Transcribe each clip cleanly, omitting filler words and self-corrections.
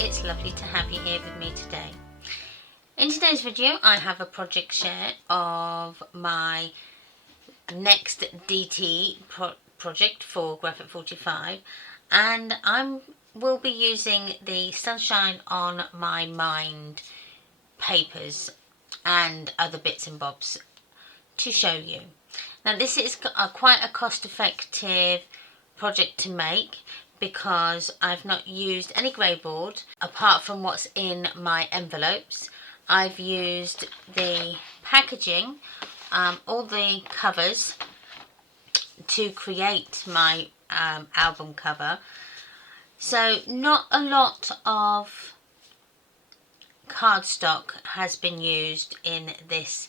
it's lovely to have you here with me today. In today's video I have a project share of my next DT project for Graphic 45, and I will be using the Sunshine on My Mind papers and other bits and bobs to show you. Now this is quite a cost-effective project to make because I've not used any grey board apart from what's in my envelopes. I've used the packaging, all the covers to create my album cover. So not a lot of cardstock has been used in this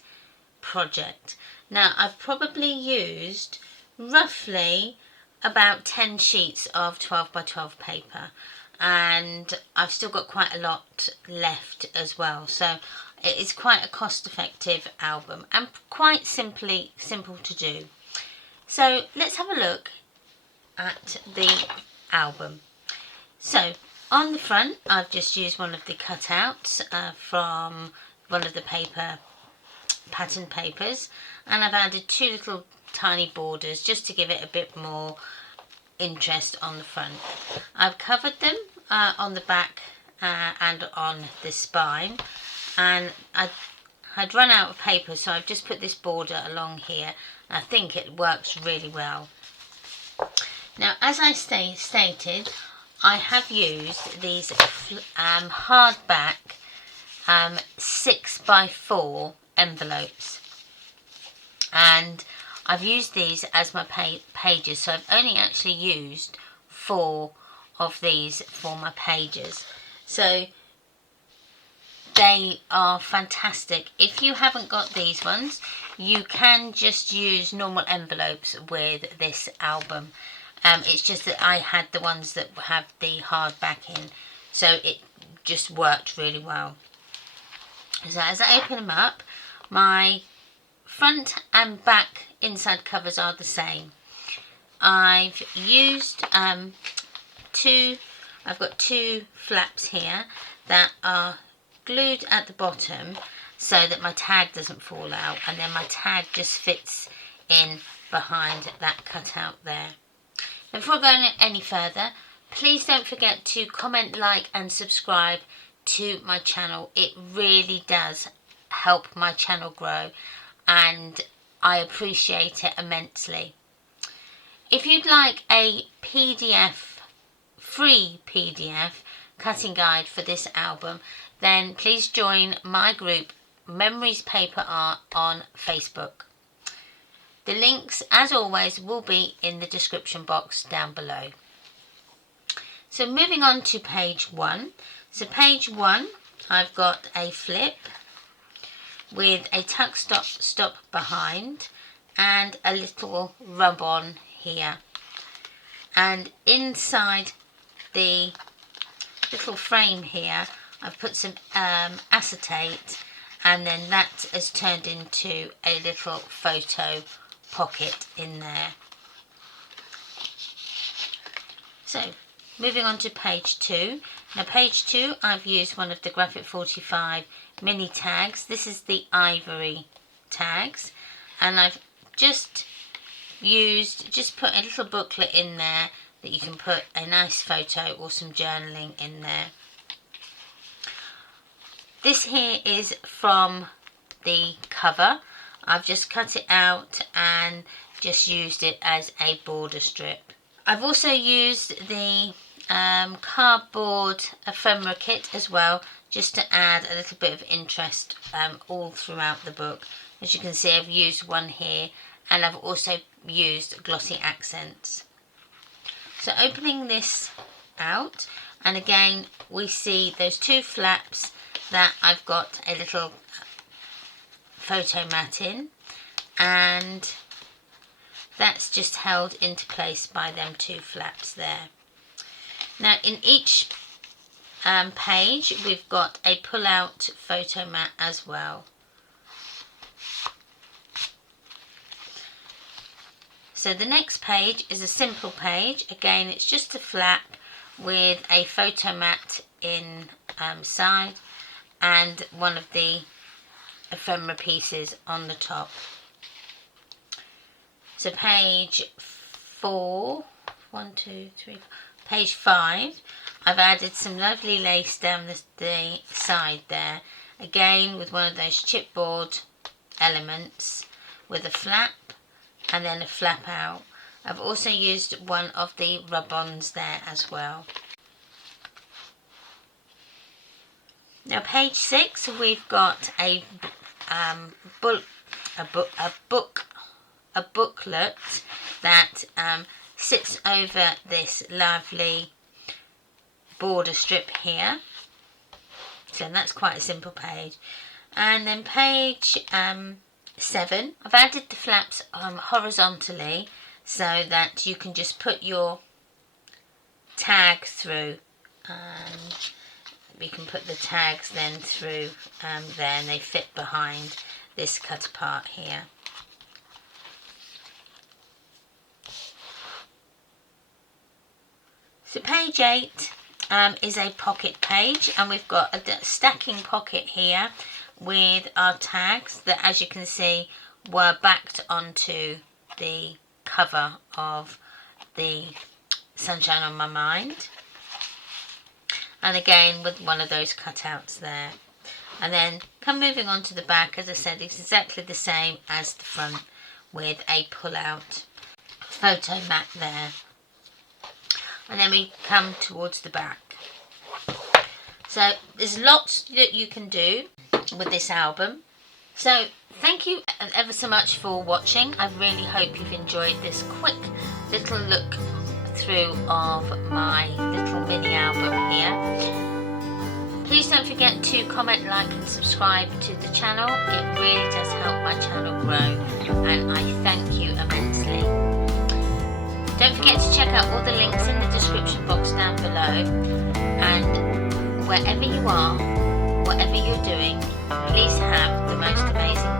project. Now I've probably used roughly about 10 sheets of 12 by 12 paper, and I've still got quite a lot left as well, so it is quite a cost-effective album and quite simple to do. So let's have a look at the album. So on the front I've just used one of the cutouts from one of the pattern papers, and I've added two little tiny borders just to give it a bit more interest on the front. I've covered them on the back and on the spine, and I'd run out of paper, so I've just put this border along here. I think it works really well. Now, as I stated, I have used these hardback 6x4 envelopes, and I've used these as my pages, so I've only actually used 4 of these for my pages. So they are fantastic. If you haven't got these ones, you can just use normal envelopes with this album. It's just that I had the ones that have the hard backing, so it just worked really well. So as I open them up, my front and back inside covers are the same. I've used I've got two flaps here that are glued at the bottom so that my tag doesn't fall out, and then my tag just fits in behind that cutout there. Before going any further, please don't forget to comment, like and subscribe to my channel. It really does help my channel grow, and I appreciate it immensely. If you'd like a free PDF cutting guide for this album, then please join my group Memories Paper Art on Facebook. The links, as always, will be in the description box down below. So moving on to page 1. So page 1, I've got a flip with a tuck stop behind and a little rub-on here, and inside the little frame here I've put some acetate, and then that has turned into a little photo pocket in there. So moving on to page 2. Now page 2, I've used one of the Graphic 45 mini tags. This is the ivory tags, and I've just put a little booklet in there that you can put a nice photo or some journaling in there. This here is from the cover. I've just cut it out and just used it as a border strip. I've also used the cardboard ephemera kit as well, just to add a little bit of interest all throughout the book. As you can see, I've used one here, and I've also used glossy accents. So opening this out, and again we see those two flaps that I've got a little photo mat in, and that's just held into place by them two flaps there. Now in each page we've got a pull-out photo mat as well. So the next page is a simple page. Again, it's just a flap with a photo mat inside and one of the ephemera pieces on the top. So page 4, 1, 2, 3, page 5, I've added some lovely lace down the side there, again with one of those chipboard elements with a flap and then a flap out. I've also used one of the rub-ons there as well. Now page 6, we've got a booklet that sits over this lovely border strip here. So that's quite a simple page. And then page 7, I've added the flaps horizontally so that you can just put your tag through, and we can put the tags then through there, and they fit behind this cut apart here. So page 8 is a pocket page, and we've got a stacking pocket here with our tags that, as you can see, were backed onto the cover of the Sunshine on My Mind, and again with one of those cutouts there. And then moving on to the back, as I said, it's exactly the same as the front with a pull-out photo mat there. And then we come towards the back. So there's lots that you can do with this album. So thank you ever so much for watching. I really hope you've enjoyed this quick little look through of my little mini album here. Please don't forget to comment, like and subscribe to the channel. It really does help my channel grow, and I thank you immensely. Don't forget to check out all the links in the description box down below, and wherever you are, whatever you're doing, please have the most amazing